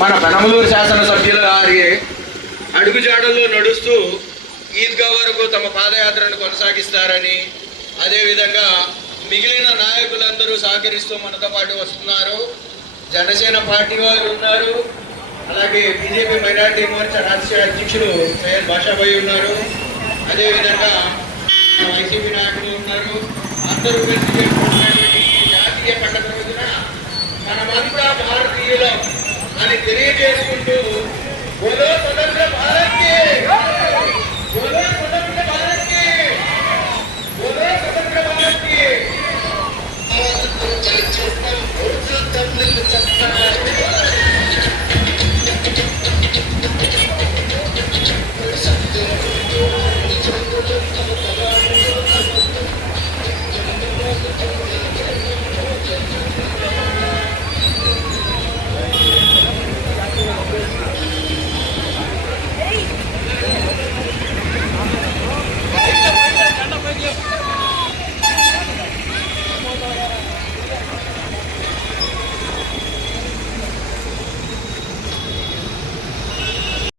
మన పెనమలూరు శాసనసభ్యుల గారి అడుగుజాడల్లో నడుస్తూ ఈద్గా వరకు తమ పాదయాత్రను కొనసాగిస్తారని, అదేవిధంగా మిగిలిన నాయకులందరూ సహకరిస్తూ మనతో పాటు వస్తున్నారు. జనసేన పార్టీ వారు ఉన్నారు, అలాగే బీజేపీ మైనార్టీ మోర్చా రాష్ట్రీయ అధ్యక్షులు సయ్యద్ బాషాభాయ్ ఉన్నారు, అదేవిధంగా వైసీపీ నాయకులు ఉన్నారు. అందరూ కలిసి చేసుకుంటున్నటువంటి జాతీయ పండుగ రోజున మనమంతా భారతీయులం అని తెలియజేసుకుంటూ బోలో స్వతంత్ర భారత్